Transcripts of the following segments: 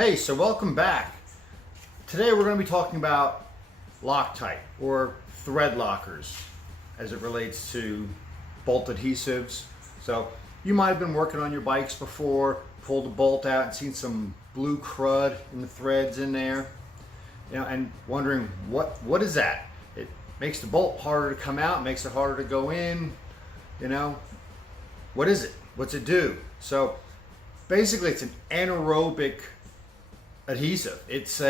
Hey, so welcome back. Today we're going to be talking about Loctite or thread lockers as it relates to bolt adhesives. So you might have been working on your bikes before, pulled a bolt out and seen some blue crud in the threads in there, and wondering what is that? It makes the bolt harder to come out, makes it harder to go in, what is it? What's it do? So basically it's an anaerobic adhesive. It's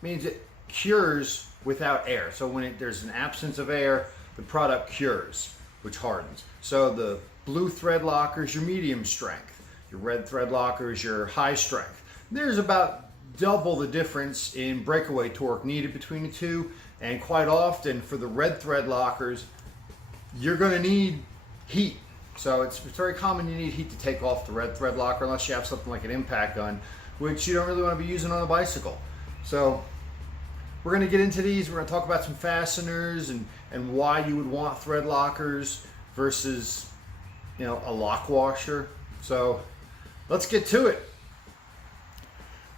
means it cures without air. So when there's an absence of air, the product cures, which hardens. So the blue thread locker is your medium strength. Your red thread locker is your high strength. There's about double the difference in breakaway torque needed between the two, and quite often for the red thread lockers, you're going to need heat. So it's very common you need heat to take off the red thread locker unless you have something like an impact gun, which you don't really want to be using on a bicycle. So we're going to get into these. We're going to talk about some fasteners and why you would want thread lockers versus a lock washer. So let's get to it.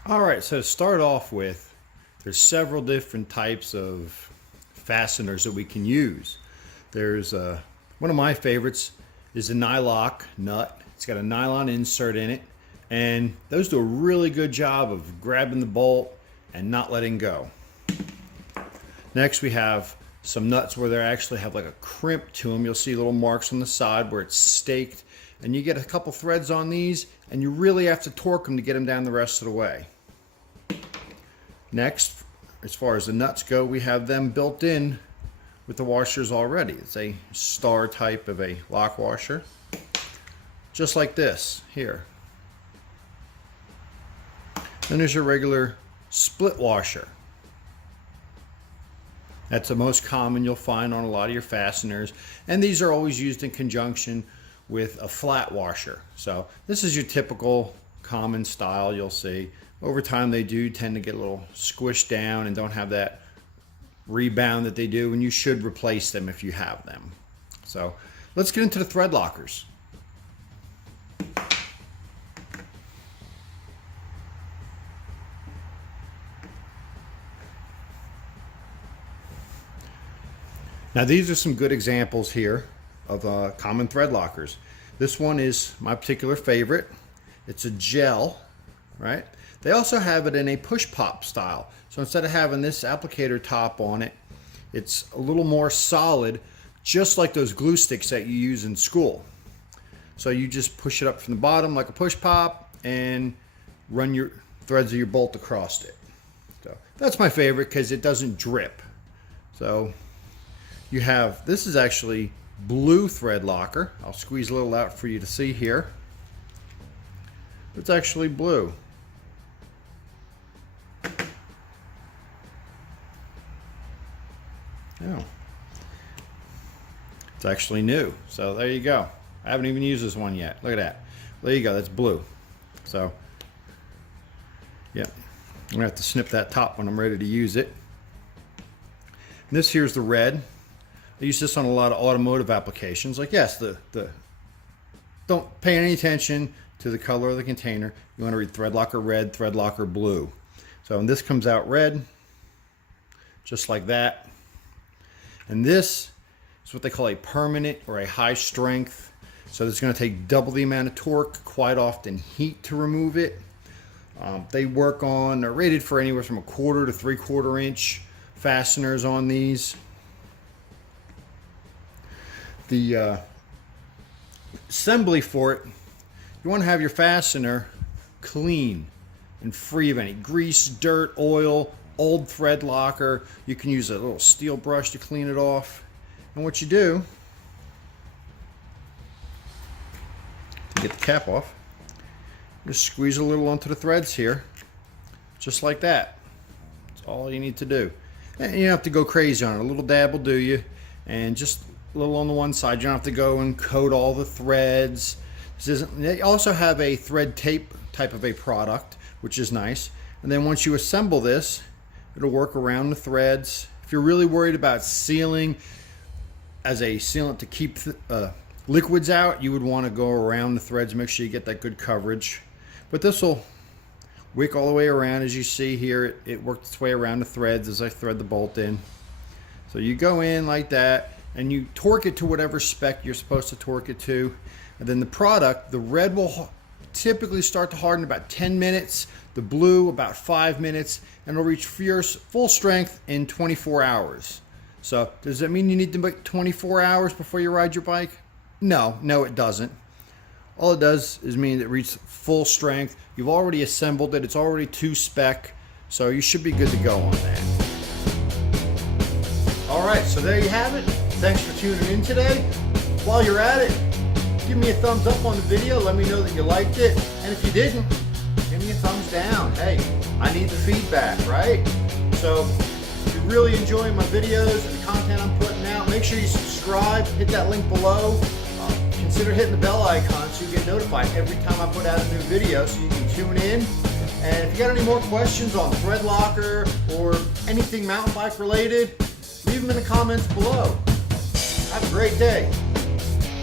All right, so to start off with, there's several different types of fasteners that we can use. There's one of my favorites is the Nylock Nut. It's got a nylon insert in it, and those do a really good job of grabbing the bolt and not letting go. Next we have some nuts where they actually have like a crimp to them. You'll see little marks on the side where it's staked, and you get a couple threads on these and you really have to torque them to get them down the rest of the way. Next, as far as the nuts go, we have them built in with the washers already. It's a star type of a lock washer, just like this here. Then there's your regular split washer. That's the most common you'll find on a lot of your fasteners, and these are always used in conjunction with a flat washer. So this is your typical common style you'll see. Over time they do tend to get a little squished down and don't have that rebound that they do, and you should replace them if you have them. So let's get into the thread lockers. Now these are some good examples here of common thread lockers. This one is my particular favorite. It's a gel, right? They also have it in a push pop style. So instead of having this applicator top on it, it's a little more solid, just like those glue sticks that you use in school. So you just push it up from the bottom like a push pop and run your threads of your bolt across it. So that's my favorite because it doesn't drip. So you have, this is actually blue thread locker. I'll squeeze a little out for you to see here. It's actually blue. Oh, it's actually new. So there you go. I haven't even used this one yet. Look at that. There you go. That's blue. So yeah, I'm gonna have to snip that top when I'm ready to use it. And this here's the red. I use this on a lot of automotive applications. Like, yes, don't pay any attention to the color of the container. You want to read thread locker red, thread locker blue. So when this comes out red, just like that. And this is what they call a permanent or a high strength. So it's going to take double the amount of torque, quite often heat to remove it. They're rated for anywhere from 1/4 to 3/4 inch fasteners on these. The assembly for it, you want to have your fastener clean and free of any grease, dirt, oil, old thread locker. You can use a little steel brush to clean it off. And what you do to get the cap off, just squeeze a little onto the threads here, just like that. That's all you need to do. And you don't have to go crazy on it. A little dab will do you, and just a little on the one side. You don't have to go and coat all the threads. They also have a thread tape type of a product, which is nice. And then once you assemble this, it'll work around the threads. If you're really worried about sealing as a sealant to keep liquids out, you would want to go around the threads, make sure you get that good coverage. But this will wick all the way around. As you see here, it worked its way around the threads as I thread the bolt in. So you go in like that, and you torque it to whatever spec you're supposed to torque it to. And then the product, the red will typically start to harden about 10 minutes, the blue about 5 minutes, and it'll reach full strength in 24 hours. So does that mean you need to wait 24 hours before you ride your bike? No, it doesn't. All it does is mean it reaches full strength. You've already assembled it. It's already to spec, so you should be good to go on that. All right, so there you have it. Thanks for tuning in today. While you're at it, give me a thumbs up on the video. Let me know that you liked it. And if you didn't, give me a thumbs down. Hey, I need the feedback, right? So if you're really enjoying my videos and the content I'm putting out, make sure you subscribe. Hit that link below. Consider hitting the bell icon so you get notified every time I put out a new video so you can tune in. And if you got any more questions on Threadlocker or anything mountain bike related, leave them in the comments below. Have a great day.